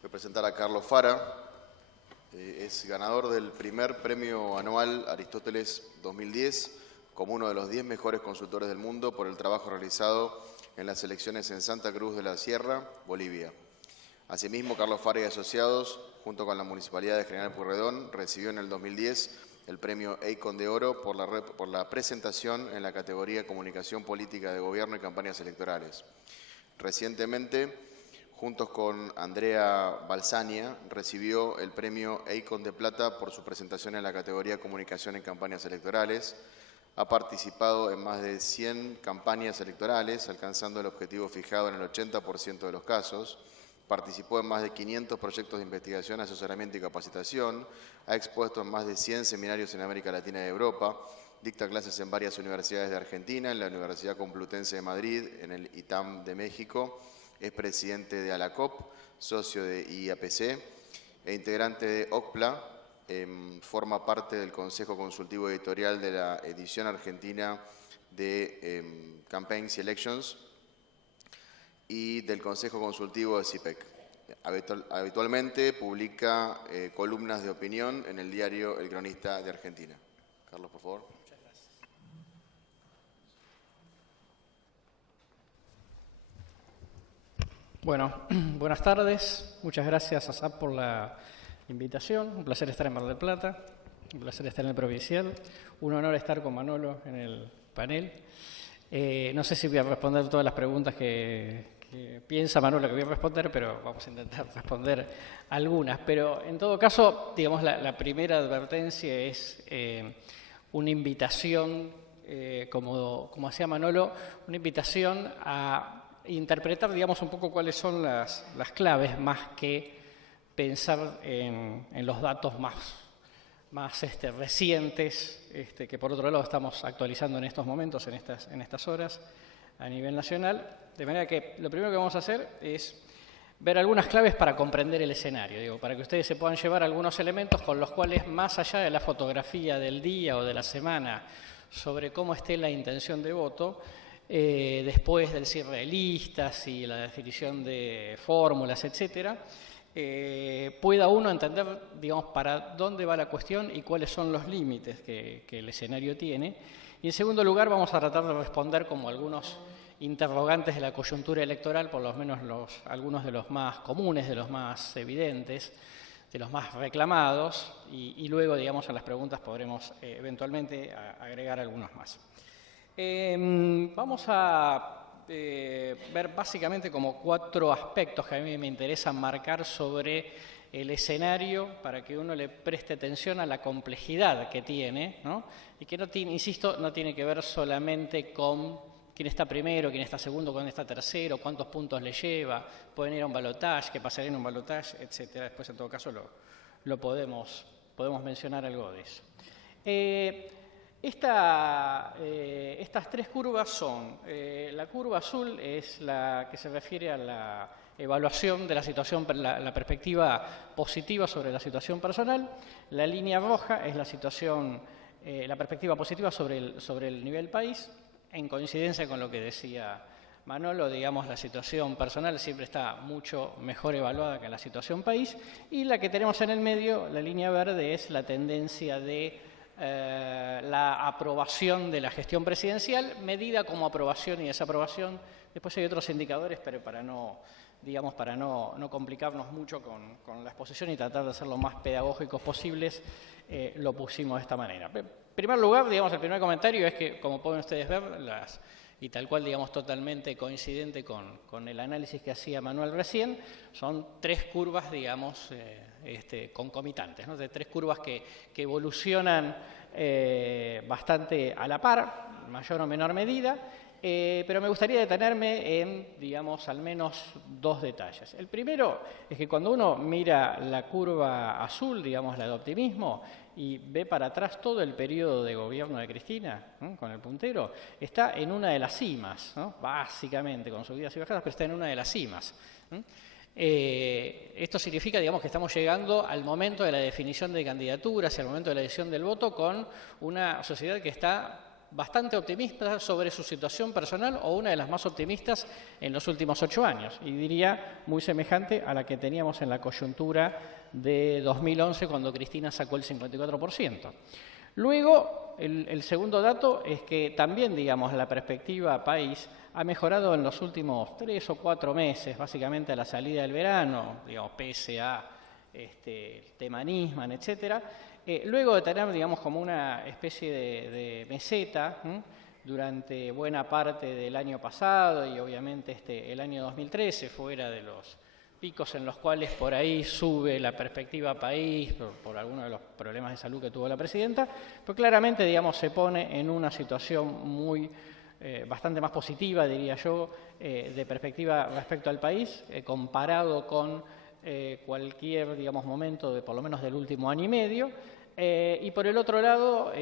Voy a presentar a Carlos Fara. Es ganador del primer premio anual Aristóteles 2010 como uno de los 10 mejores consultores del mundo por el trabajo realizado en las elecciones en Santa Cruz de la Sierra, Bolivia. Asimismo, Carlos Fara y Asociados, junto con la Municipalidad de General Pueyrredón, recibió en el 2010 el premio Eikon de Oro por la presentación en la categoría Comunicación Política de Gobierno y Campañas Electorales. Recientemente, juntos con Andrea Balsania, recibió el premio Eikon de Plata por su presentación en la categoría Comunicación en Campañas Electorales. Ha participado en más de 100 campañas electorales, alcanzando el objetivo fijado en el 80% de los casos. Participó en más de 500 proyectos de investigación, asesoramiento y capacitación. Ha expuesto en más de 100 seminarios en América Latina y Europa. Dicta clases en varias universidades de Argentina, en la Universidad Complutense de Madrid, en el ITAM de México. Es presidente de ALACOP, socio de IAPC e integrante de OCPLA. Forma parte del Consejo Consultivo Editorial de la edición argentina de Campaigns y Elections y del Consejo Consultivo de CIPEC. Habitualmente publica columnas de opinión en el diario El Cronista de Argentina. Carlos, por favor. Muchas gracias. Bueno, buenas tardes. Muchas gracias, ASAP, por la invitación. Un placer estar en Mar del Plata, un placer estar en el Provincial. Un honor estar con Manolo en el panel. No sé si voy a responder todas las preguntas que piensa Manolo que voy a responder, pero vamos a intentar responder algunas. Pero en todo caso, digamos, la primera advertencia es una invitación, como hacía Manolo, una invitación a interpretar, digamos, un poco cuáles son las claves, más que pensar en los datos más recientes, que por otro lado estamos actualizando en estos momentos, en estas horas, a nivel nacional. De manera que lo primero que vamos a hacer es ver algunas claves para comprender el escenario, para que ustedes se puedan llevar algunos elementos con los cuales, más allá de la fotografía del día o de la semana sobre cómo esté la intención de voto, después del cierre de listas y la definición de fórmulas, etcétera, pueda uno entender, digamos, para dónde va la cuestión y cuáles son los límites que el escenario tiene. Y en segundo lugar, vamos a tratar de responder como algunos interrogantes de la coyuntura electoral, por lo menos algunos de los más comunes, de los más evidentes, de los más reclamados, y luego, digamos, a las preguntas podremos eventualmente agregar algunos más. Vamos a ver básicamente como 4 aspectos que a mí me interesan marcar sobre el escenario para que uno le preste atención a la complejidad que tiene, ¿no? Y que, insisto, no tiene que ver solamente con quién está primero, quién está segundo, quién está tercero, cuántos puntos le lleva, pueden ir a un balotaje, qué pasaría en un balotaje, etcétera. Después, en todo caso, lo podemos mencionar algo de eso. Estas 3 curvas son, la curva azul es la que se refiere a la evaluación de la situación, la perspectiva positiva sobre la situación personal. La línea roja es la perspectiva positiva sobre el nivel país. En coincidencia con lo que decía Manolo, digamos, la situación personal siempre está mucho mejor evaluada que la situación país. Y la que tenemos en el medio, la línea verde, es la tendencia de la aprobación de la gestión presidencial, medida como aprobación y desaprobación. Después hay otros indicadores, pero para no complicarnos mucho con la exposición y tratar de ser lo más pedagógicos posibles, lo pusimos de esta manera. En primer lugar, digamos, el primer comentario es que, como pueden ustedes ver, y tal cual, digamos, totalmente coincidente con el análisis que hacía Manuel recién, son 3 curvas, digamos, concomitantes, ¿no? De 3 curvas que evolucionan bastante a la par, en mayor o menor medida, pero me gustaría detenerme en, digamos, al menos 2 detalles. El primero es que cuando uno mira la curva azul, digamos, la de optimismo, y ve para atrás todo el periodo de gobierno de Cristina, ¿no?, con el puntero, está en una de las cimas, ¿no?, básicamente, con subidas y bajadas, pero está en una de las cimas, ¿no? Esto significa, digamos, que estamos llegando al momento de la definición de candidaturas y al momento de la decisión del voto con una sociedad que está bastante optimista sobre su situación personal o una de las más optimistas en los últimos 8 años, y diría muy semejante a la que teníamos en la coyuntura de 2011 cuando Cristina sacó el 54%. Luego, el segundo dato es que también, digamos, la perspectiva país ha mejorado en los últimos 3 o 4 meses, básicamente a la salida del verano, digamos, pese a el tema Nisman, etcétera. Luego de tener, digamos, como una especie de meseta durante buena parte del año pasado y obviamente el año 2013, fuera de los picos en los cuales por ahí sube la perspectiva país por algunos de los problemas de salud que tuvo la presidenta, pero claramente, digamos, se pone en una situación muy bastante más positiva, diría yo, de perspectiva respecto al país, comparado con cualquier, digamos, momento de por lo menos del último año y medio. Y por el otro lado,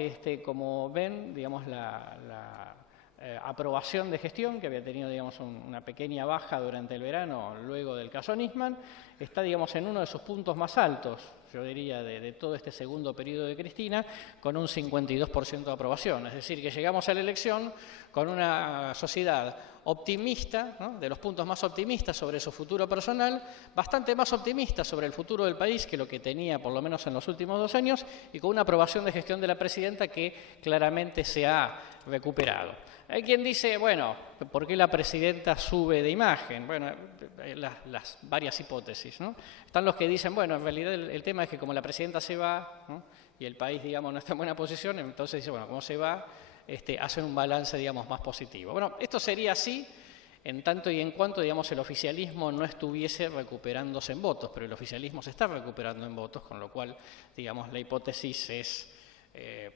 como ven, digamos, la aprobación de gestión, que había tenido, digamos, una pequeña baja durante el verano luego del caso Nisman, está, digamos, en uno de sus puntos más altos, yo diría, de todo este segundo periodo de Cristina, con un 52% de aprobación. Es decir, que llegamos a la elección con una sociedad optimista, ¿no?, de los puntos más optimistas sobre su futuro personal, bastante más optimista sobre el futuro del país que lo que tenía por lo menos en los últimos 2 años, y con una aprobación de gestión de la presidenta que claramente se ha recuperado. Hay quien dice, bueno, ¿por qué la presidenta sube de imagen? Bueno, las varias hipótesis, ¿no? Están los que dicen, bueno, en realidad el tema es que como la presidenta se va, ¿no?, y el país, digamos, no está en buena posición, entonces dice, bueno, como se va, hacen un balance, digamos, más positivo. Bueno, esto sería así en tanto y en cuanto, digamos, el oficialismo no estuviese recuperándose en votos, pero el oficialismo se está recuperando en votos, con lo cual, digamos, la hipótesis es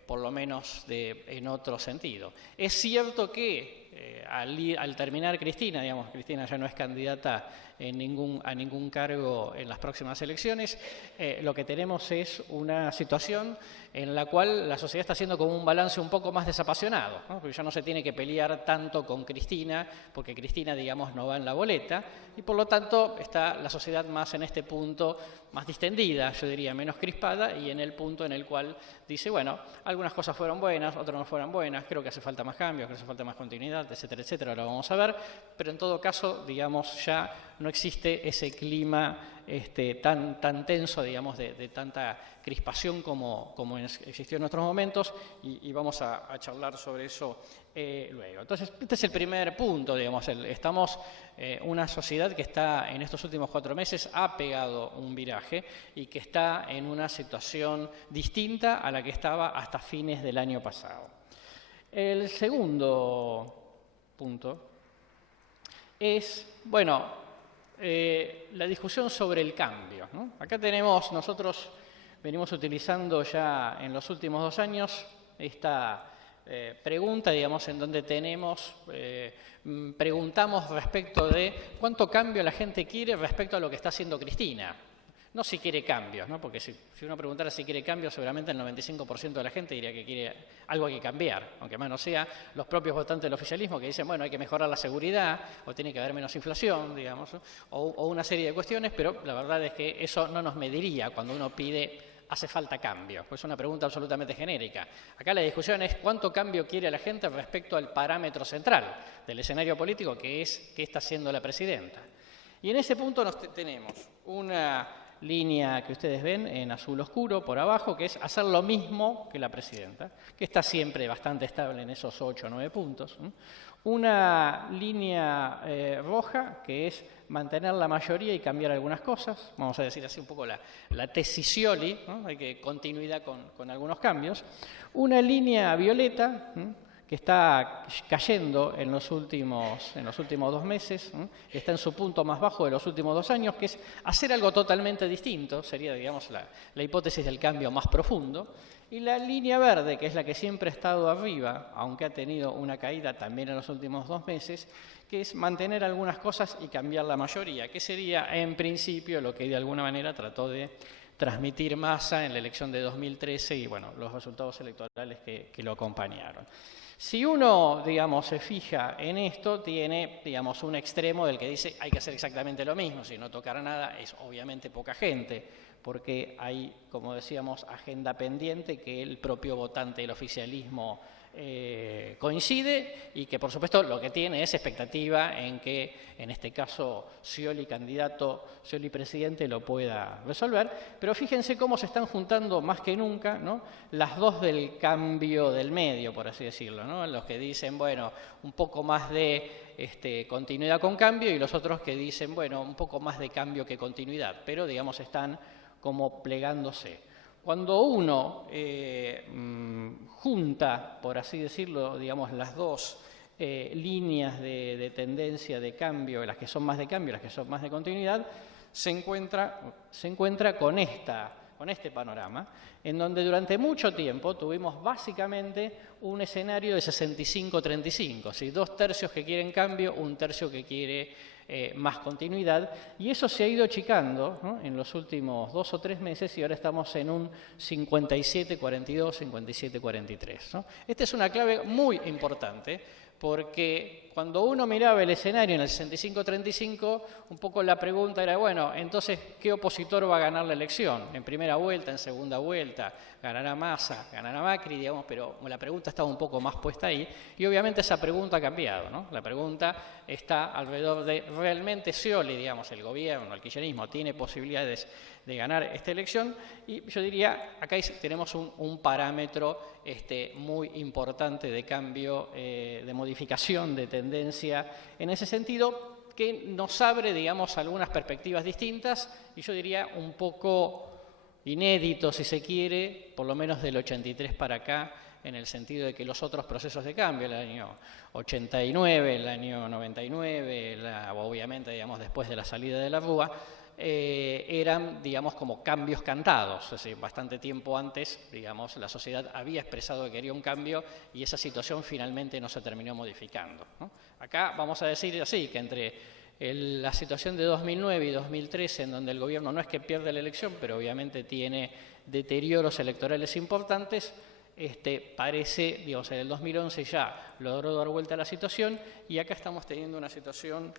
por lo menos en otro sentido. Es cierto que al terminar Cristina, digamos, Cristina ya no es candidata a ningún cargo en las próximas elecciones, lo que tenemos es una situación en la cual la sociedad está haciendo como un balance un poco más desapasionado, ¿no? Porque ya no se tiene que pelear tanto con Cristina, porque Cristina, digamos, no va en la boleta, y por lo tanto está la sociedad más en este punto, más distendida, yo diría, menos crispada, y en el punto en el cual dice, bueno, algunas cosas fueron buenas, otras no fueron buenas, creo que hace falta más cambios, que hace falta más continuidad, etcétera, etcétera, ahora vamos a ver, pero en todo caso, digamos, ya no existe ese clima tan tenso, digamos, de tanta crispación como existió en otros momentos, y vamos a charlar sobre eso luego. Entonces, este es el primer punto, digamos, estamos una sociedad que está en estos últimos 4 meses ha pegado un viraje y que está en una situación distinta a la que estaba hasta fines del año pasado. El segundo punto es, bueno, la discusión sobre el cambio, ¿no? Acá nosotros venimos utilizando ya en los últimos 2 años esta pregunta, digamos, en donde preguntamos respecto de cuánto cambio la gente quiere respecto a lo que está haciendo Cristina. No si quiere cambios, ¿no? Porque si uno preguntara si quiere cambios, seguramente el 95% de la gente diría que quiere algo que cambiar, aunque más no sea los propios votantes del oficialismo que dicen, bueno, hay que mejorar la seguridad, o tiene que haber menos inflación, digamos, ¿no?, o una serie de cuestiones, pero la verdad es que eso no nos mediría cuando uno pide hace falta cambio, pues es una pregunta absolutamente genérica. Acá la discusión es cuánto cambio quiere la gente respecto al parámetro central del escenario político, que es qué está haciendo la presidenta. Y en ese punto tenemos una línea que ustedes ven en azul oscuro por abajo, que es hacer lo mismo que la presidenta, que está siempre bastante estable en esos 8 o 9 puntos. Una línea roja, que es mantener la mayoría y cambiar algunas cosas, vamos a decir así un poco la tesis Scioli, ¿no?, hay que continuidad con algunos cambios. Una línea violeta, ¿no?, que está cayendo en los últimos 2 meses, que está en su punto más bajo de los últimos 2 años, que es hacer algo totalmente distinto, sería, digamos, la hipótesis del cambio más profundo. Y la línea verde, que es la que siempre ha estado arriba, aunque ha tenido una caída también en los últimos 2 meses, que es mantener algunas cosas y cambiar la mayoría, que sería, en principio, lo que de alguna manera trató de transmitir Massa en la elección de 2013 y, bueno, los resultados electorales que lo acompañaron. Si uno, digamos, se fija en esto, tiene, digamos, un extremo del que dice hay que hacer exactamente lo mismo, si no tocar nada es obviamente poca gente, porque hay, como decíamos, agenda pendiente que el propio votante del oficialismo coincide y que, por supuesto, lo que tiene es expectativa en que, en este caso, Scioli candidato, Scioli presidente, lo pueda resolver. Pero fíjense cómo se están juntando más que nunca, ¿no?, las dos del cambio del medio, por así decirlo, ¿no? Los que dicen, bueno, un poco más de continuidad con cambio, y los otros que dicen, bueno, un poco más de cambio que continuidad, pero, digamos, están como plegándose. Cuando uno junta, por así decirlo, digamos, las dos líneas de tendencia de cambio, las que son más de cambio, las que son más de continuidad, se encuentra con este panorama, en donde durante mucho tiempo tuvimos básicamente un escenario de 65-35, ¿sí? 2 tercios que quieren cambio, 1 tercio que quiere más continuidad, y eso se ha ido achicando, ¿no?, en los últimos 2 o 3 meses, y ahora estamos en un 57-42, 57-43, ¿no? Esta es una clave muy importante, porque cuando uno miraba el escenario en el 65-35, un poco la pregunta era, bueno, entonces, ¿qué opositor va a ganar la elección? En primera vuelta, en segunda vuelta, ganará Massa, ganará Macri, digamos, pero la pregunta estaba un poco más puesta ahí, y obviamente esa pregunta ha cambiado, ¿no? La pregunta está alrededor de, ¿realmente Scioli, digamos, el gobierno, el kirchnerismo, tiene posibilidades de ganar esta elección? Y yo diría, acá tenemos un parámetro muy importante de cambio, de modificación de tendencia en ese sentido, que nos abre, digamos, algunas perspectivas distintas, y yo diría un poco inédito, si se quiere, por lo menos del 83 para acá, en el sentido de que los otros procesos de cambio, el año 89, el año 99, obviamente, digamos, después de la salida de la Rúa, eran, digamos, como cambios cantados. Es decir, bastante tiempo antes, digamos, la sociedad había expresado que quería un cambio y esa situación finalmente no se terminó modificando, ¿no? Acá vamos a decir así, que entre la situación de 2009 y 2013, en donde el gobierno no es que pierde la elección, pero obviamente tiene deterioros electorales importantes, parece, digamos, en el 2011 ya logró dar vuelta a la situación, y acá estamos teniendo una situación,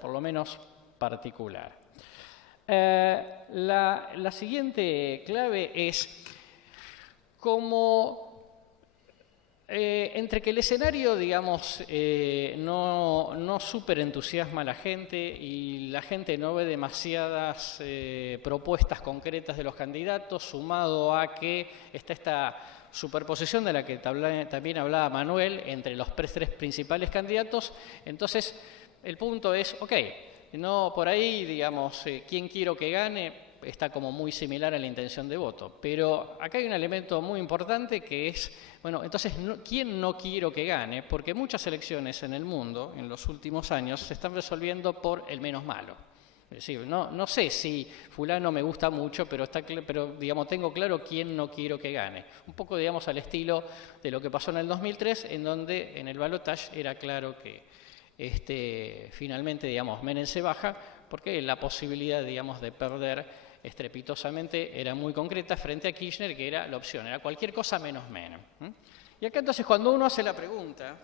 por lo menos, particular. La siguiente clave es cómo entre que el escenario, digamos, no súper entusiasma a la gente y la gente no ve demasiadas propuestas concretas de los candidatos, sumado a que está esta superposición de la que también hablaba Manuel entre los 3 principales candidatos. Entonces, el punto es, ok, no por ahí, digamos, quién quiero que gane está como muy similar a la intención de voto, pero acá hay un elemento muy importante que es, bueno, entonces, ¿quién no quiero que gane? Porque muchas elecciones en el mundo, en los últimos años, se están resolviendo por el menos malo. Es decir, no sé si fulano me gusta mucho, pero digamos, tengo claro quién no quiero que gane. Un poco, digamos, al estilo de lo que pasó en el 2003, en donde en el balotaje era claro que finalmente, digamos, Menem se baja, porque la posibilidad, digamos, de perder estrepitosamente era muy concreta frente a Kirchner, que era la opción, era cualquier cosa menos Menem. Y acá entonces, cuando uno hace la pregunta,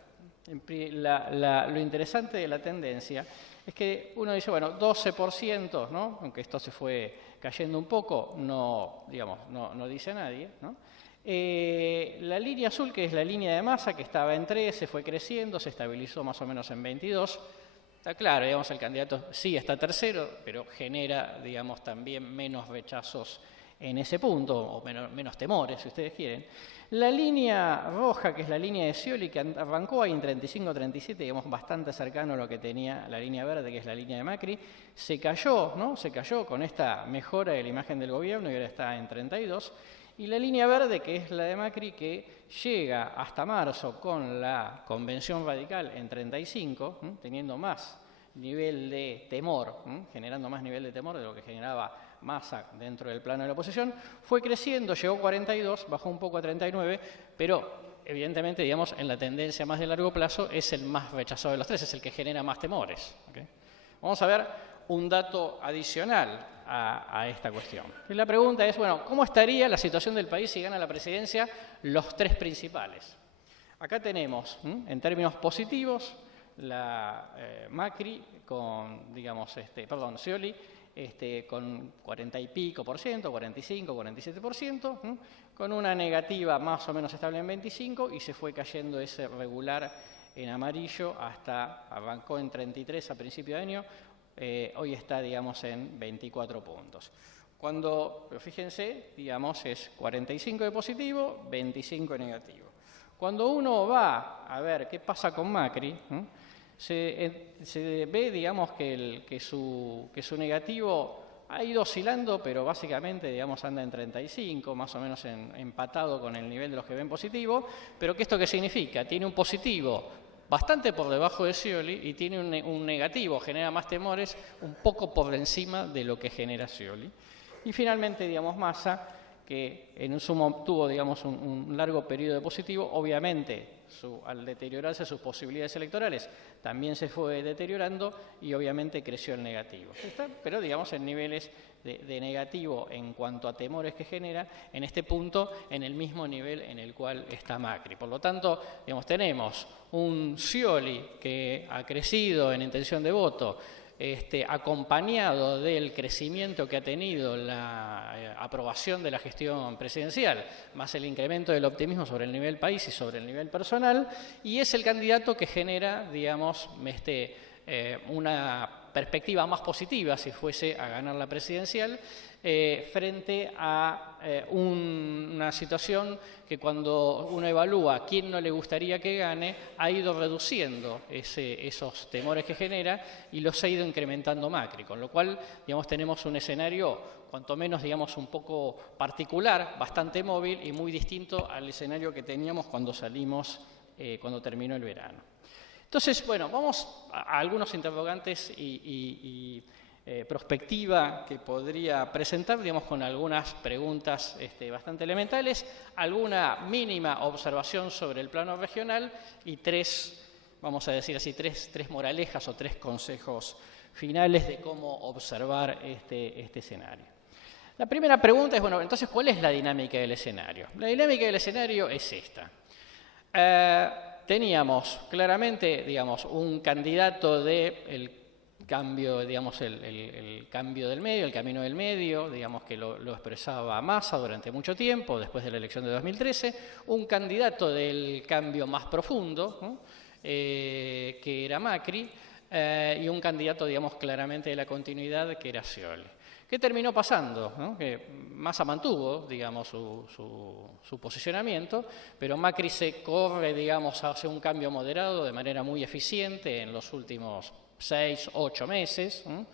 lo interesante de la tendencia es que uno dice, bueno, 12%, ¿no?, aunque esto se fue cayendo un poco, no dice nadie, ¿no? La línea azul, que es la línea de Massa, que estaba en 13, fue creciendo, se estabilizó más o menos en 22. Está claro, digamos, el candidato sí está tercero, pero genera, digamos, también menos rechazos en ese punto, o menos temores, si ustedes quieren. La línea roja, que es la línea de Scioli, que arrancó ahí en 35-37, digamos, bastante cercano a lo que tenía la línea verde, que es la línea de Macri, se cayó, ¿no? Se cayó con esta mejora de la imagen del gobierno y ahora está en 32. Y la línea verde, que es la de Macri, que llega hasta marzo con la convención radical en 35, teniendo más nivel de temor, generando más nivel de temor de lo que generaba Massa dentro del plano de la oposición, fue creciendo, llegó a 42, bajó un poco a 39, pero evidentemente, digamos, en la tendencia más de largo plazo es el más rechazado de los 3, es el que genera más temores. ¿Okay? Vamos a ver un dato adicional a esta cuestión. Y la pregunta es, bueno, ¿cómo estaría la situación del país si gana la presidencia los 3 principales? Acá tenemos, en términos positivos, la Macri con, digamos, Scioli, con 40 y pico por ciento, 45, 47%, con una negativa más o menos estable en 25 y se fue cayendo ese regular en amarillo hasta, arrancó en 33 a principio de año, hoy está, digamos, en 24 puntos. Pero fíjense, digamos, es 45 de positivo, 25 de negativo. Cuando uno va a ver qué pasa con Macri, se ve, digamos, que su negativo ha ido oscilando, pero básicamente, digamos, anda en 35, más o menos empatado con el nivel de los que ven positivo. Pero ¿esto qué significa? Tiene un positivo bastante por debajo de Scioli y tiene un negativo, genera más temores, un poco por encima de lo que genera Scioli. Y finalmente, digamos, Massa, que en suma tuvo, digamos, un largo periodo de positivo, obviamente al deteriorarse sus posibilidades electorales también se fue deteriorando y obviamente creció el negativo. Pero digamos en niveles de negativo en cuanto a temores que genera, en este punto en el mismo nivel en el cual está Macri. Por lo tanto, digamos, tenemos un Scioli que ha crecido en intención de voto, acompañado del crecimiento que ha tenido la aprobación de la gestión presidencial, más el incremento del optimismo sobre el nivel país y sobre el nivel personal, y es el candidato que genera, digamos, una perspectiva más positiva si fuese a ganar la presidencial, frente a una situación que cuando uno evalúa a quién no le gustaría que gane, ha ido reduciendo esos temores que genera y los ha ido incrementando Macri, con lo cual, digamos, tenemos un escenario cuanto menos, digamos, un poco particular, bastante móvil y muy distinto al escenario que teníamos cuando cuando terminó el verano. Entonces, bueno, vamos a algunos interrogantes y prospectiva que podría presentar, digamos, con algunas preguntas bastante elementales, alguna mínima observación sobre el plano regional y vamos a decir así, tres moralejas o tres consejos finales de cómo observar este escenario. La primera pregunta es, bueno, entonces, ¿cuál es la dinámica del escenario? La dinámica del escenario es esta. Teníamos claramente, digamos, un candidato del cambio, digamos, el cambio del medio, el camino del medio, digamos, que lo expresaba Massa durante mucho tiempo, después de la elección de 2013, un candidato del cambio más profundo, ¿no? Que era Macri, y un candidato, digamos, claramente de la continuidad, que era Scioli. ¿Qué terminó pasando? ¿No? Que Massa mantuvo, digamos, su posicionamiento, pero Macri se corre, digamos, hacia un cambio moderado de manera muy eficiente en los últimos 6, 8 meses, ¿no?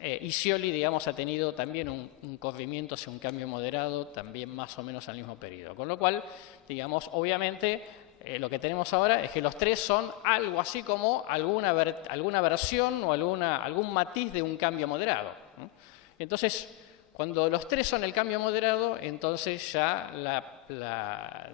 Y Scioli, digamos, ha tenido también un corrimiento hacia un cambio moderado, también más o menos al mismo periodo. Con lo cual, digamos, obviamente, lo que tenemos ahora es que los tres son algo así como alguna versión o algún matiz de un cambio moderado, ¿no? Entonces, cuando los tres son el cambio moderado, entonces ya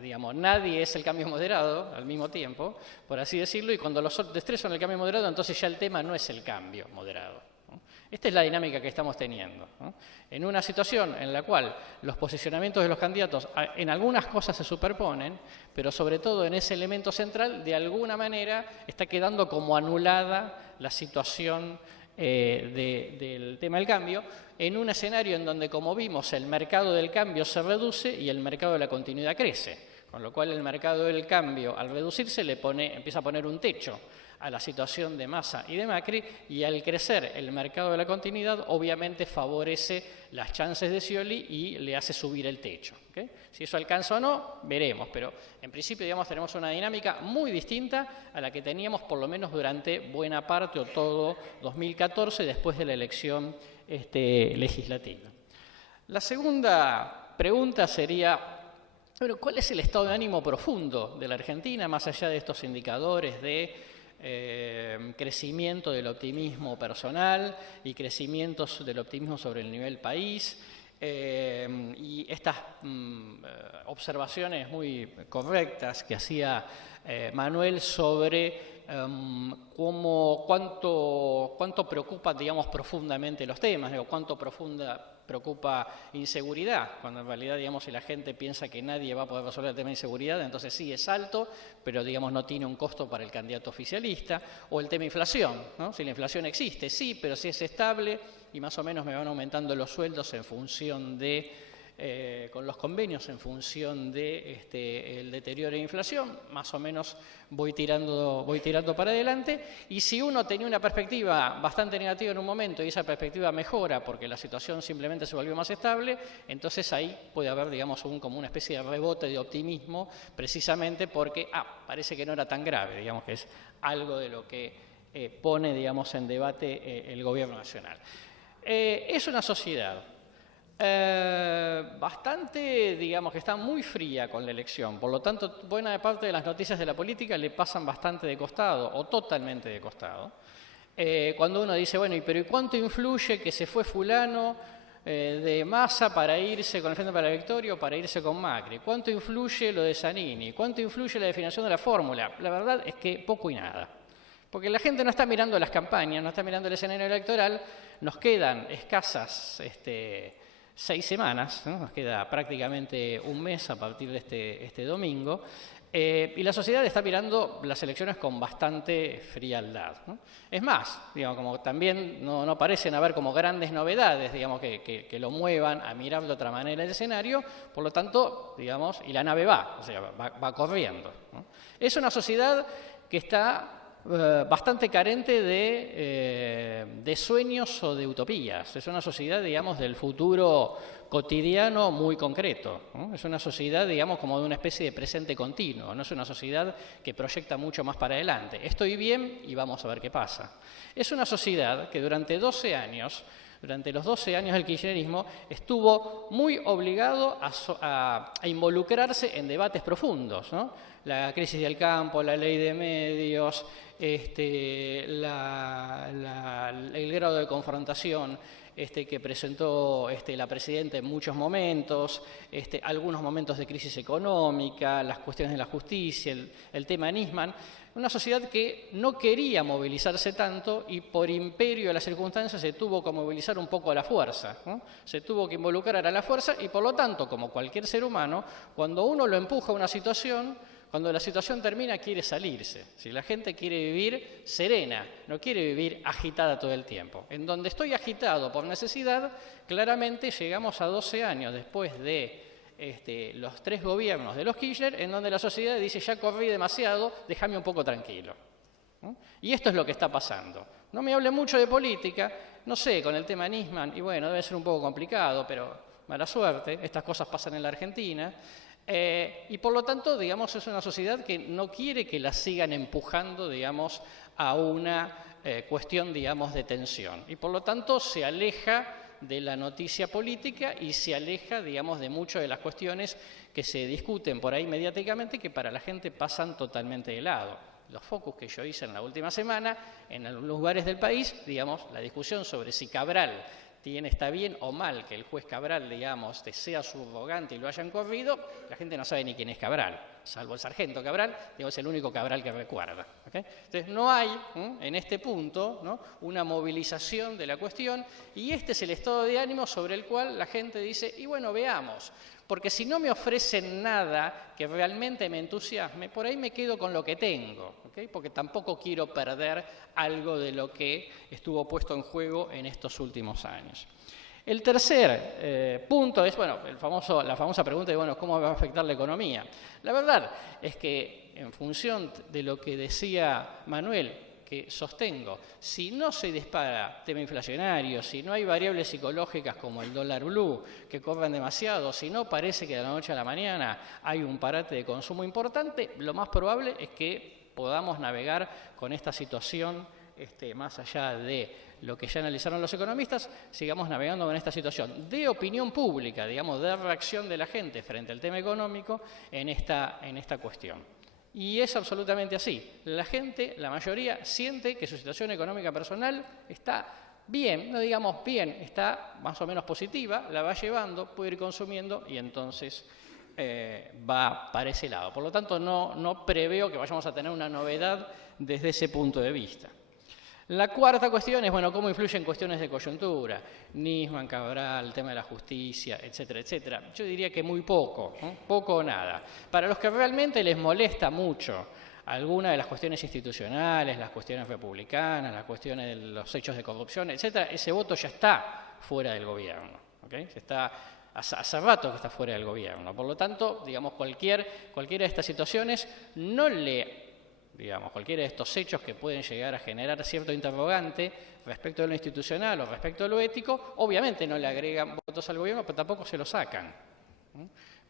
digamos, nadie es el cambio moderado al mismo tiempo, por así decirlo, y cuando los tres son el cambio moderado, entonces ya el tema no es el cambio moderado, ¿no? Esta es la dinámica que estamos teniendo, ¿no? En una situación en la cual los posicionamientos de los candidatos en algunas cosas se superponen, pero sobre todo en ese elemento central, de alguna manera está quedando como anulada la situación del tema del cambio, en un escenario en donde, como vimos, el mercado del cambio se reduce y el mercado de la continuidad crece, con lo cual el mercado del cambio, al reducirse, empieza a poner un techo a la situación de Massa y de Macri, y al crecer el mercado de la continuidad, obviamente favorece las chances de Scioli y le hace subir el techo, ¿okay? Si eso alcanza o no, veremos, pero en principio, digamos, tenemos una dinámica muy distinta a la que teníamos por lo menos durante buena parte o todo 2014, después de la elección legislativa. La segunda pregunta sería, bueno, ¿cuál es el estado de ánimo profundo de la Argentina, más allá de estos indicadores de crecimiento del optimismo personal y crecimiento del optimismo sobre el nivel país? y estas observaciones muy correctas que hacía Manuel sobre cuánto preocupa, digamos, profundamente los temas, cuánto preocupa inseguridad, cuando en realidad, digamos, si la gente piensa que nadie va a poder resolver el tema de inseguridad, entonces sí es alto, pero, digamos, no tiene un costo para el candidato oficialista, o el tema inflación, ¿no? Si la inflación existe, sí, pero si es estable y más o menos me van aumentando los sueldos en función de con los convenios en función de el deterioro de inflación, más o menos voy tirando para adelante, y si uno tenía una perspectiva bastante negativa en un momento y esa perspectiva mejora porque la situación simplemente se volvió más estable, entonces ahí puede haber, digamos, como una especie de rebote de optimismo, precisamente porque parece que no era tan grave, digamos que es algo de lo que pone, digamos, en debate el gobierno nacional. Es una sociedad bastante, digamos, que está muy fría con la elección, por lo tanto, buena parte de las noticias de la política le pasan bastante de costado o totalmente de costado. Cuando uno dice, bueno, pero ¿y cuánto influye que se fue fulano de Massa para irse con el Frente para la Victoria o para irse con Macri? ¿Cuánto influye lo de Zanini? ¿Cuánto influye la definición de la fórmula? La verdad es que poco y nada. Porque la gente no está mirando las campañas, no está mirando el escenario electoral, nos quedan escasas 6 semanas, ¿no? Nos queda prácticamente un mes a partir de este domingo, y la sociedad está mirando las elecciones con bastante frialdad, ¿no? Es más, digamos, como también no parecen haber como grandes novedades, digamos, que lo muevan a mirar de otra manera el escenario, por lo tanto, digamos, y la nave va, o sea, va corriendo, ¿no? Es una sociedad que está bastante carente de sueños o de utopías. Es una sociedad, digamos, del futuro cotidiano muy concreto, ¿no? Es una sociedad, digamos, como de una especie de presente continuo, no es una sociedad que proyecta mucho más para adelante. Estoy bien y vamos a ver qué pasa. Es una sociedad que durante los 12 años del kirchnerismo, estuvo muy obligado a involucrarse en debates profundos, ¿no? La crisis del campo, la ley de medios, el grado de confrontación que presentó la presidenta en muchos momentos, algunos momentos de crisis económica, las cuestiones de la justicia, el tema Nisman. Una sociedad que no quería movilizarse tanto y por imperio de las circunstancias se tuvo que movilizar un poco a la fuerza, ¿no? Se tuvo que involucrar a la fuerza y por lo tanto, como cualquier ser humano, cuando uno lo empuja a una situación, cuando la situación termina quiere salirse. Si la gente quiere vivir serena, no quiere vivir agitada todo el tiempo. En donde estoy agitado por necesidad, claramente llegamos a 12 años después de los 3 gobiernos de los Kirchner, en donde la sociedad dice, ya corrí demasiado, déjame un poco tranquilo, ¿no? Y esto es lo que está pasando. No me hable mucho de política, no sé, con el tema Nisman, y bueno, debe ser un poco complicado, pero mala suerte, estas cosas pasan en la Argentina, y por lo tanto, digamos, es una sociedad que no quiere que la sigan empujando, digamos, a una cuestión, digamos, de tensión, y por lo tanto se aleja de la noticia política y se aleja, digamos, de muchas de las cuestiones que se discuten por ahí mediáticamente que para la gente pasan totalmente de lado. Los focus que yo hice en la última semana, en algunos lugares del país, digamos, la discusión sobre si Cabral está bien o mal que el juez Cabral, digamos, sea subrogante y lo hayan corrido, la gente no sabe ni quién es Cabral, salvo el sargento Cabral, digamos, es el único Cabral que recuerda, ¿okay? Entonces no hay, en este punto, ¿no?, una movilización de la cuestión, y este es el estado de ánimo sobre el cual la gente dice, y bueno, veamos, porque si no me ofrecen nada que realmente me entusiasme, por ahí me quedo con lo que tengo, ¿okay? Porque tampoco quiero perder algo de lo que estuvo puesto en juego en estos últimos años. El tercer punto es, bueno, la famosa pregunta de, bueno, ¿cómo va a afectar la economía? La verdad es que, en función de lo que decía Manuel, que sostengo, si no se dispara tema inflacionario, si no hay variables psicológicas como el dólar blue que corren demasiado, si no parece que de la noche a la mañana hay un parate de consumo importante, lo más probable es que podamos navegar con esta situación, más allá de lo que ya analizaron los economistas, sigamos navegando con esta situación de opinión pública, digamos, de reacción de la gente frente al tema económico en esta cuestión. Y es absolutamente así. La gente, la mayoría, siente que su situación económica personal está bien, no digamos bien, está más o menos positiva, la va llevando, puede ir consumiendo y entonces va para ese lado. Por lo tanto, no preveo que vayamos a tener una novedad desde ese punto de vista. La cuarta cuestión es, bueno, cómo influyen cuestiones de coyuntura, Nisman, Cabral, el tema de la justicia, etcétera, etcétera. Yo diría que muy poco, ¿no? Poco o nada. Para los que realmente les molesta mucho alguna de las cuestiones institucionales, las cuestiones republicanas, las cuestiones de los hechos de corrupción, etcétera, ese voto ya está fuera del gobierno, ¿okay? Hace rato que está fuera del gobierno. Por lo tanto, digamos, cualquiera de estas situaciones cualquiera de estos hechos que pueden llegar a generar cierto interrogante respecto de lo institucional o respecto de lo ético, obviamente no le agregan votos al gobierno, pero tampoco se lo sacan.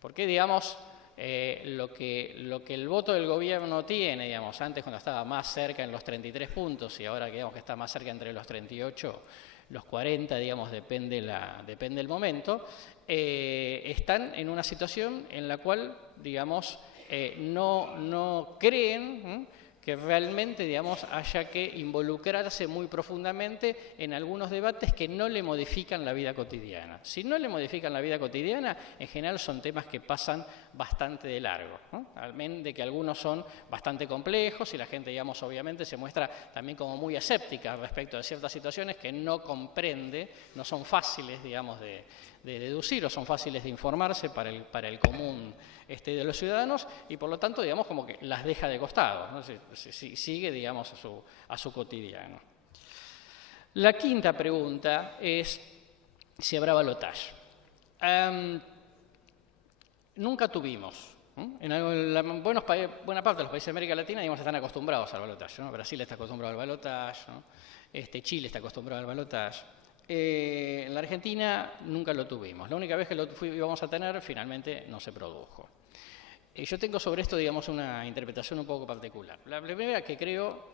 Porque, digamos, lo que el voto del gobierno tiene, digamos, antes cuando estaba más cerca en los 33 puntos y ahora digamos que está más cerca entre los 38, los 40, digamos, depende el momento, están en una situación en la cual, digamos, no creen que realmente, digamos, haya que involucrarse muy profundamente en algunos debates que no le modifican la vida cotidiana. Si no le modifican la vida cotidiana, en general son temas que pasan bastante de largo, ¿no? Al menos de que algunos son bastante complejos y la gente, digamos, obviamente se muestra también como muy escéptica respecto de ciertas situaciones que no comprende, no son fáciles, digamos, de deducir o son fáciles de informarse para el común de los ciudadanos y por lo tanto, digamos, como que las deja de costado, ¿no? Sigue, digamos, a su cotidiano. La quinta pregunta es si habrá balotaje. Nunca tuvimos. En buena parte de los países de América Latina, digamos, están acostumbrados al balotaje, ¿no? Brasil está acostumbrado al balotaje, ¿no? Chile está acostumbrado al balotaje. En la Argentina nunca lo tuvimos. La única vez que lo íbamos a tener, finalmente no se produjo. Yo tengo sobre esto, digamos, una interpretación un poco particular. La primera, que creo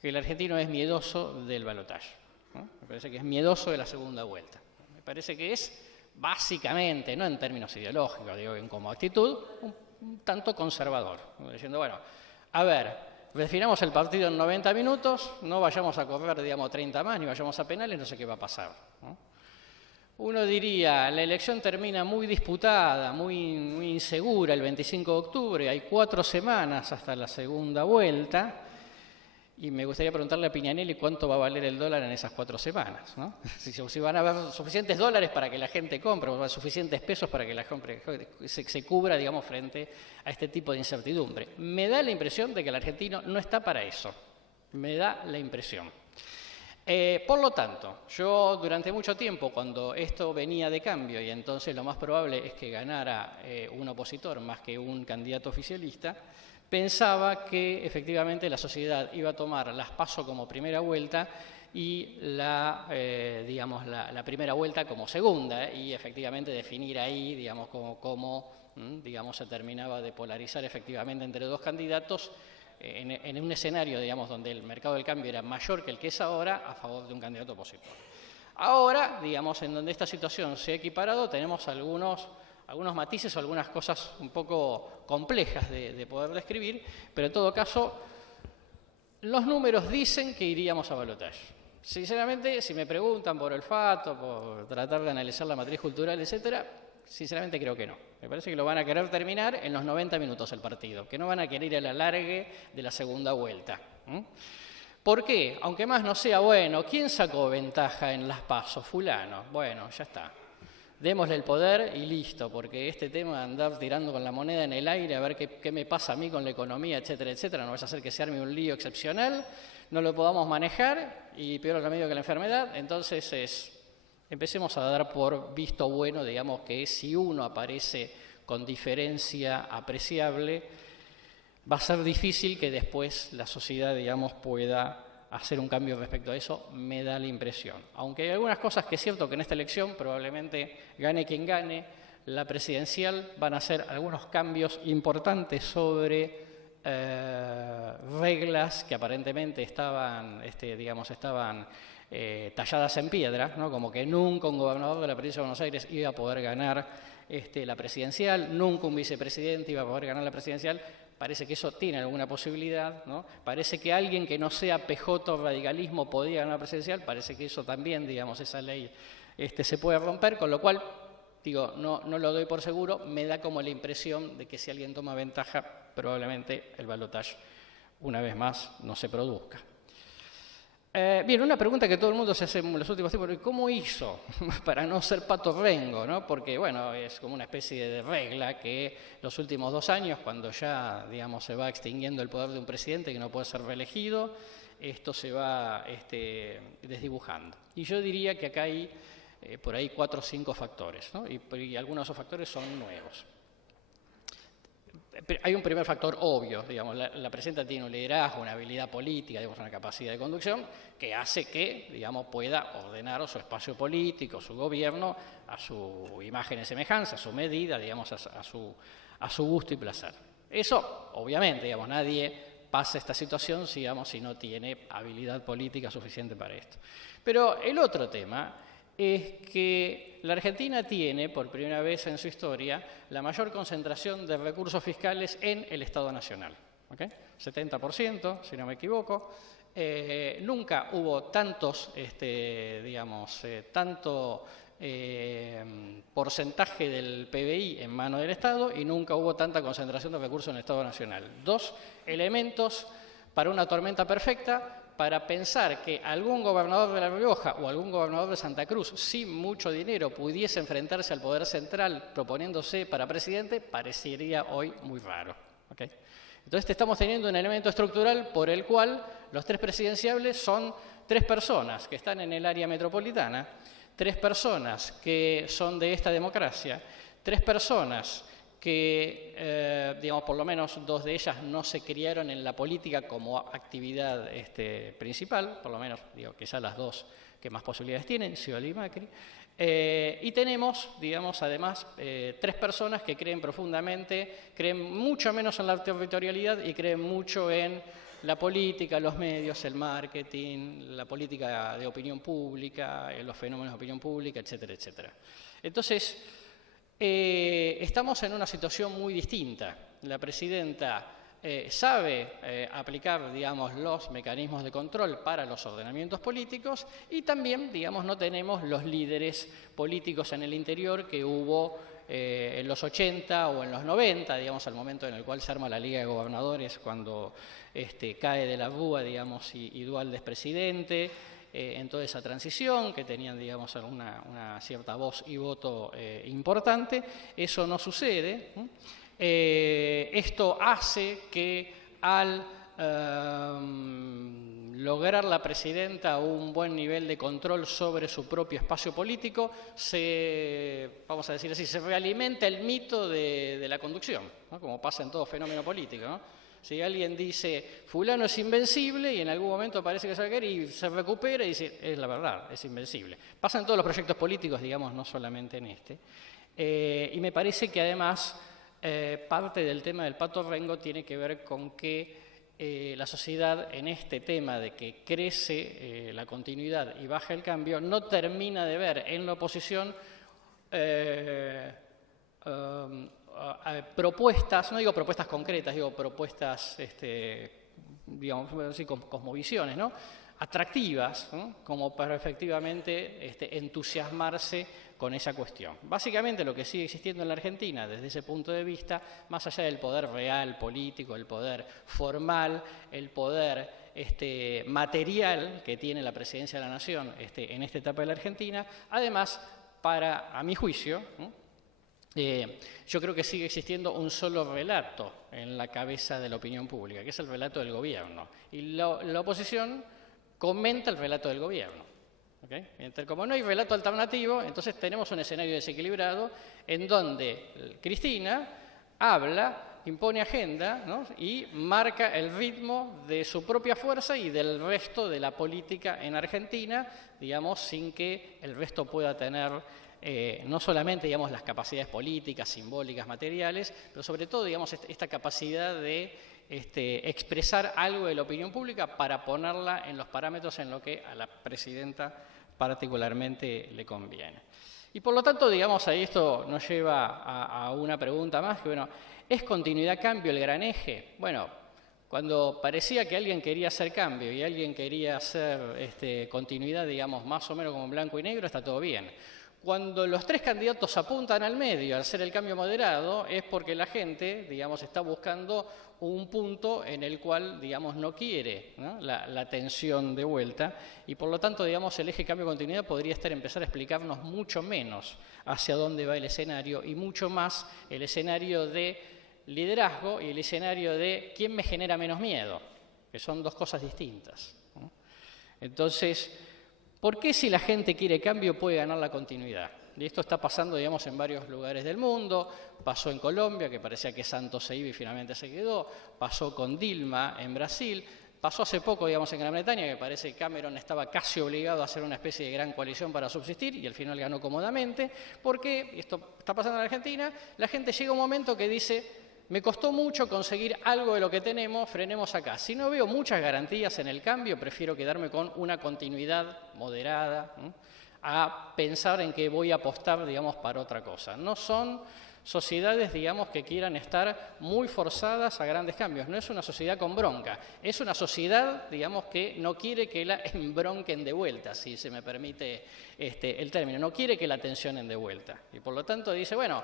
que el argentino es miedoso del balotaje, ¿no? Me parece que es miedoso de la segunda vuelta. Me parece que es, básicamente, no en términos ideológicos, digo, como actitud, un tanto conservador. Diciendo, bueno, a ver, definamos el partido en 90 minutos, no vayamos a correr, digamos, 30 más, ni vayamos a penales, no sé qué va a pasar, ¿no? Uno diría, la elección termina muy disputada, muy insegura el 25 de octubre, hay 4 semanas hasta la segunda vuelta, y me gustaría preguntarle a Piñanelli cuánto va a valer el dólar en esas 4 semanas, ¿no? Si van a haber suficientes dólares para que la gente compre, o suficientes pesos para que la gente se cubra, digamos, frente a este tipo de incertidumbre. Me da la impresión de que el argentino no está para eso, me da la impresión. Por lo tanto, yo durante mucho tiempo, cuando esto venía de cambio y entonces lo más probable es que ganara un opositor más que un candidato oficialista, pensaba que efectivamente la sociedad iba a tomar las PASO como primera vuelta y la primera vuelta como segunda, y efectivamente definir ahí, digamos, cómo se terminaba de polarizar efectivamente entre dos candidatos en un escenario, digamos, donde el mercado del cambio era mayor que el que es ahora, a favor de un candidato opositor. Ahora, digamos, en donde esta situación se ha equiparado, tenemos algunos matices o algunas cosas un poco complejas de poder describir, pero en todo caso, los números dicen que iríamos a balotaje. Sinceramente, si me preguntan por olfato, por tratar de analizar la matriz cultural, etcétera, sinceramente creo que no. Me parece que lo van a querer terminar en los 90 minutos el partido, que no van a querer ir al alargue de la segunda vuelta. ¿Por qué? Aunque más no sea, bueno, ¿quién sacó ventaja en las PASO? Fulano. Bueno, ya está. Démosle el poder y listo, porque este tema de andar tirando con la moneda en el aire a ver qué me pasa a mí con la economía, etcétera, etcétera, no vaya a hacer que se arme un lío excepcional, no lo podamos manejar y peor remedio que la enfermedad. Entonces empecemos a dar por visto bueno, digamos, que si uno aparece con diferencia apreciable, va a ser difícil que después la sociedad, digamos, pueda hacer un cambio respecto a eso, me da la impresión. Aunque hay algunas cosas que es cierto que en esta elección probablemente gane quien gane, la presidencial van a ser algunos cambios importantes sobre reglas que aparentemente estaban talladas en piedra, ¿no? Como que nunca un gobernador de la provincia de Buenos Aires iba a poder ganar la presidencial, nunca un vicepresidente iba a poder ganar la presidencial. parece que eso tiene alguna posibilidad, ¿no? Parece que alguien que no sea PJ o radicalismo podría ganar presidencial, parece que eso también, digamos, esa ley se puede romper, con lo cual, digo, no lo doy por seguro, me da como la impresión de que si alguien toma ventaja, probablemente el balotaje, una vez más, no se produzca. Bien, una pregunta que todo el mundo se hace en los últimos tiempos, ¿cómo hizo para no ser Pato Rengo, ¿no? Porque, bueno, es como una especie de regla que los últimos 2 años, cuando ya, digamos, se va extinguiendo el poder de un presidente que no puede ser reelegido, esto se va desdibujando. Y yo diría que acá hay por ahí 4 o 5 factores, ¿no? Y algunos de esos factores son nuevos. Hay un primer factor obvio, digamos, la presidenta tiene un liderazgo, una habilidad política, digamos, una capacidad de conducción que hace que, digamos, pueda ordenar su espacio político, su gobierno, a su imagen y semejanza, a su medida, digamos, a su gusto y placer. Eso, obviamente, digamos, nadie pasa esta situación, digamos, si no tiene habilidad política suficiente para esto. Pero el otro tema es que la Argentina tiene, por primera vez en su historia, la mayor concentración de recursos fiscales en el Estado Nacional. ¿Okay? 70%, si no me equivoco. Nunca hubo tantos, tanto porcentaje del PBI en mano del Estado y nunca hubo tanta concentración de recursos en el Estado Nacional. 2 elementos para una tormenta perfecta, para pensar que algún gobernador de La Rioja o algún gobernador de Santa Cruz sin mucho dinero pudiese enfrentarse al poder central proponiéndose para presidente, parecería hoy muy raro. ¿Okay? Entonces estamos teniendo un elemento estructural por el cual los 3 presidenciables son 3 personas que están en el área metropolitana, 3 personas que son de esta democracia, 3 personas que, digamos, por lo menos 2 de ellas no se criaron en la política como actividad principal, por lo menos, digo, quizás las 2 que más posibilidades tienen, Scioli y Macri. Y tenemos, digamos, además, 3 personas que creen profundamente, creen mucho menos en la territorialidad y creen mucho en la política, los medios, el marketing, la política de opinión pública, los fenómenos de opinión pública, etcétera, etcétera. Entonces, estamos en una situación muy distinta. La presidenta sabe aplicar, digamos, los mecanismos de control para los ordenamientos políticos y también, digamos, no tenemos los líderes políticos en el interior que hubo en los 80 o en los 90, digamos, al momento en el cual se arma la Liga de Gobernadores, cuando cae de la Rúa, digamos, y Duhalde es presidente, en toda esa transición, que tenían, digamos, una cierta voz y voto importante. Eso no sucede. Esto hace que al lograr la presidenta un buen nivel de control sobre su propio espacio político, vamos a decir así, se realimenta el mito de la conducción, ¿no? Como pasa en todo fenómeno político, ¿no? Si alguien dice, fulano es invencible, y en algún momento parece que se va a caer y se recupera y dice, es la verdad, es invencible. Pasa en todos los proyectos políticos, digamos, no solamente en este. Y me parece que además parte del tema del Pato Rengo tiene que ver con que la sociedad en este tema de que crece la continuidad y baja el cambio, no termina de ver en la oposición propuestas, no digo propuestas concretas, digo propuestas, digamos así, con cosmovisiones, ¿no? Atractivas, ¿no? Como para efectivamente entusiasmarse con esa cuestión. Básicamente lo que sigue existiendo en la Argentina desde ese punto de vista, más allá del poder real político, el poder formal, el poder material que tiene la presidencia de la Nación en esta etapa de la Argentina, además, a mi juicio, ¿no? Yo creo que sigue existiendo un solo relato en la cabeza de la opinión pública, que es el relato del gobierno. Y la oposición comenta el relato del gobierno. ¿Okay? Entonces, como no hay relato alternativo, entonces tenemos un escenario desequilibrado en donde Cristina habla, impone agenda, ¿no? Y marca el ritmo de su propia fuerza y del resto de la política en Argentina, digamos, sin que el resto pueda tener no solamente, digamos, las capacidades políticas, simbólicas, materiales, pero sobre todo, digamos, esta capacidad de expresar algo de la opinión pública para ponerla en los parámetros en lo que a la presidenta particularmente le conviene. Y por lo tanto, digamos, ahí esto nos lleva a una pregunta más, que bueno, ¿es continuidad-cambio el gran eje? Bueno, cuando parecía que alguien quería hacer cambio y alguien quería hacer continuidad, digamos, más o menos como en blanco y negro, está todo bien. Cuando los tres candidatos apuntan al medio al hacer el cambio moderado, es porque la gente, digamos, está buscando un punto en el cual, digamos, no quiere, ¿no?, la tensión de vuelta, y por lo tanto, digamos, el eje cambio-continuidad podría empezar a explicarnos mucho menos hacia dónde va el escenario y mucho más el escenario de liderazgo y el escenario de quién me genera menos miedo, que son dos cosas distintas, ¿no? Entonces, ¿por qué si la gente quiere cambio puede ganar la continuidad? Y esto está pasando, digamos, en varios lugares del mundo. Pasó en Colombia, que parecía que Santos se iba y finalmente se quedó. Pasó con Dilma en Brasil. Pasó hace poco, digamos, en Gran Bretaña, que parece que Cameron estaba casi obligado a hacer una especie de gran coalición para subsistir y al final ganó cómodamente. Porque, esto está pasando en Argentina, la gente llega a un momento que dice: me costó mucho conseguir algo de lo que tenemos, frenemos acá. Si no veo muchas garantías en el cambio, prefiero quedarme con una continuidad moderada, ¿no?, a pensar en que voy a apostar, digamos, para otra cosa. No son sociedades, digamos, que quieran estar muy forzadas a grandes cambios. No es una sociedad con bronca. Es una sociedad, digamos, que no quiere que la embronquen de vuelta, si se me permite el término. No quiere que la tensionen de vuelta. Y por lo tanto dice, bueno,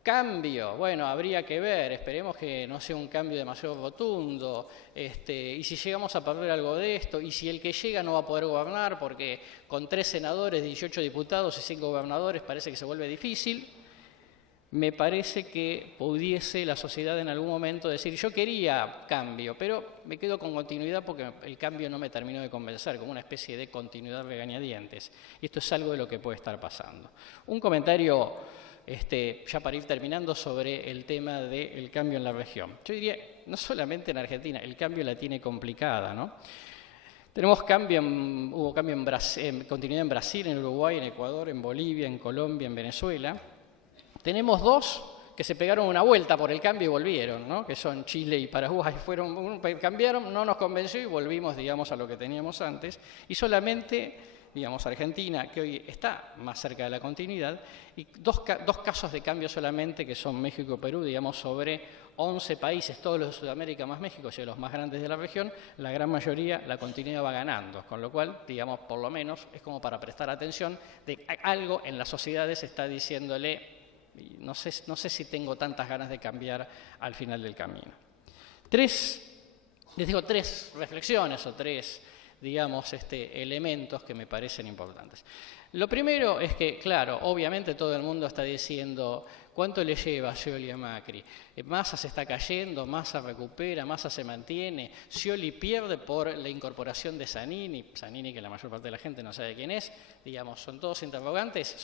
cambio, bueno, habría que ver, esperemos que no sea un cambio demasiado rotundo, y si llegamos a perder algo de esto, y si el que llega no va a poder gobernar, porque con 3 senadores, 18 diputados y 5 gobernadores parece que se vuelve difícil, me parece que pudiese la sociedad en algún momento decir, yo quería cambio, pero me quedo con continuidad porque el cambio no me terminó de convencer, como una especie de continuidad regañadientes. Y esto es algo de lo que puede estar pasando. Un comentario ya para ir terminando, sobre el tema del cambio en la región. Yo diría, no solamente en Argentina, el cambio la tiene complicada, ¿no? Tenemos hubo cambio en continuidad en Brasil, en Uruguay, en Ecuador, en Bolivia, en Colombia, en Venezuela. Tenemos 2 que se pegaron una vuelta por el cambio y volvieron, ¿no?, que son Chile y Paraguay. Cambiaron, no nos convenció y volvimos, digamos, a lo que teníamos antes. Y solamente, digamos, Argentina, que hoy está más cerca de la continuidad, y dos casos de cambio solamente, que son México y Perú, digamos, sobre 11 países, todos los de Sudamérica más México, o sea, los más grandes de la región, la gran mayoría la continuidad va ganando, con lo cual, digamos, por lo menos es como para prestar atención de algo en las sociedades está diciéndole, no sé si tengo tantas ganas de cambiar al final del camino. Les digo 3 reflexiones o 3, digamos, elementos que me parecen importantes. Lo primero es que, claro, obviamente todo el mundo está diciendo cuánto le lleva Scioli a Macri. Massa se está cayendo, Massa recupera, Massa se mantiene, Scioli pierde por la incorporación de Zanini, que la mayor parte de la gente no sabe quién es, digamos, son todos interrogantes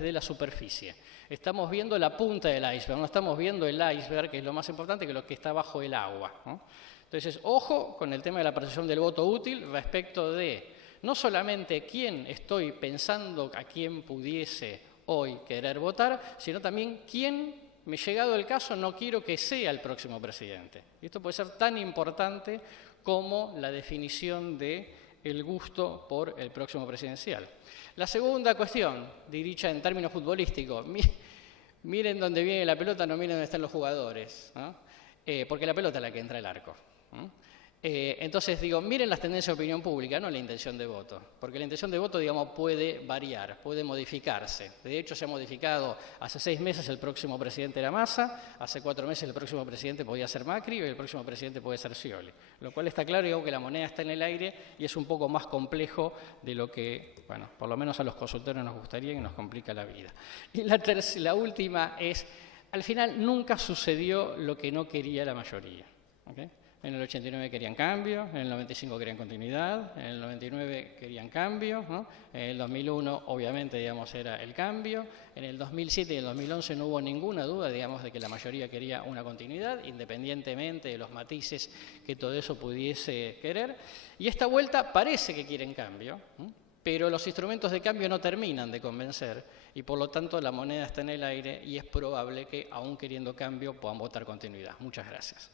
de la superficie. Estamos viendo la punta del iceberg, no estamos viendo el iceberg, que es lo más importante, que lo que está bajo el agua, ¿no? Entonces, ojo con el tema de la percepción del voto útil respecto de no solamente quién estoy pensando a quién pudiese hoy querer votar, sino también quién, me llegado el caso, no quiero que sea el próximo presidente. Y esto puede ser tan importante como la definición del gusto por el próximo presidencial. La segunda cuestión, dicha en términos futbolísticos, miren dónde viene la pelota, no miren dónde están los jugadores, ¿no? Porque la pelota es la que entra al arco, ¿no? Entonces, digo, miren las tendencias de opinión pública, no la intención de voto, porque la intención de voto, digamos, puede variar, puede modificarse. De hecho, se ha modificado hace 6 meses el próximo presidente era Massa, hace 4 meses el próximo presidente podía ser Macri y el próximo presidente puede ser Scioli. Lo cual está claro, digamos, que la moneda está en el aire y es un poco más complejo de lo que, bueno, por lo menos a los consultores nos gustaría y nos complica la vida. Y la última es, al final nunca sucedió lo que no quería la mayoría, ¿okay? En el 89 querían cambio, en el 95 querían continuidad, en el 99 querían cambio, ¿no? En el 2001 obviamente, digamos, era el cambio, en el 2007 y el 2011 no hubo ninguna duda, digamos, de que la mayoría quería una continuidad, independientemente de los matices que todo eso pudiese querer, y esta vuelta parece que quieren cambio, ¿no?, pero los instrumentos de cambio no terminan de convencer y por lo tanto la moneda está en el aire y es probable que, aún queriendo cambio, puedan votar continuidad. Muchas gracias.